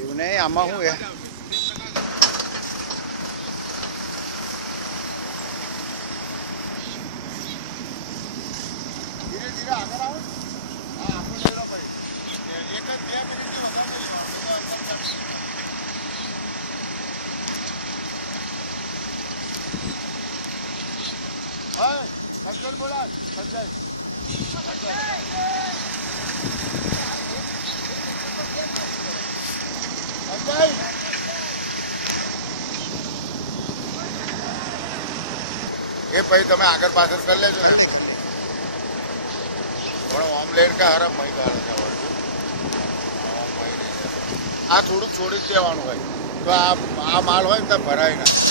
એવું નહીં, આમાં શું હે? ધીરે ધીરે આગળ આવો. હા, આપણે લેવા પડે. એક જ 2 મિનિટથી વધારે નહીં. હા, સંજય બોલા. સંજય. એ પછી તમે આગળ પાછળ કરી લેજો ને. પણ ઓમલેટ કે હરમ મહી કાઢે છે. આ થોડુંક છોડી જ દેવાનું હોય તો આ માલ હોય ને તો ભરાય ના.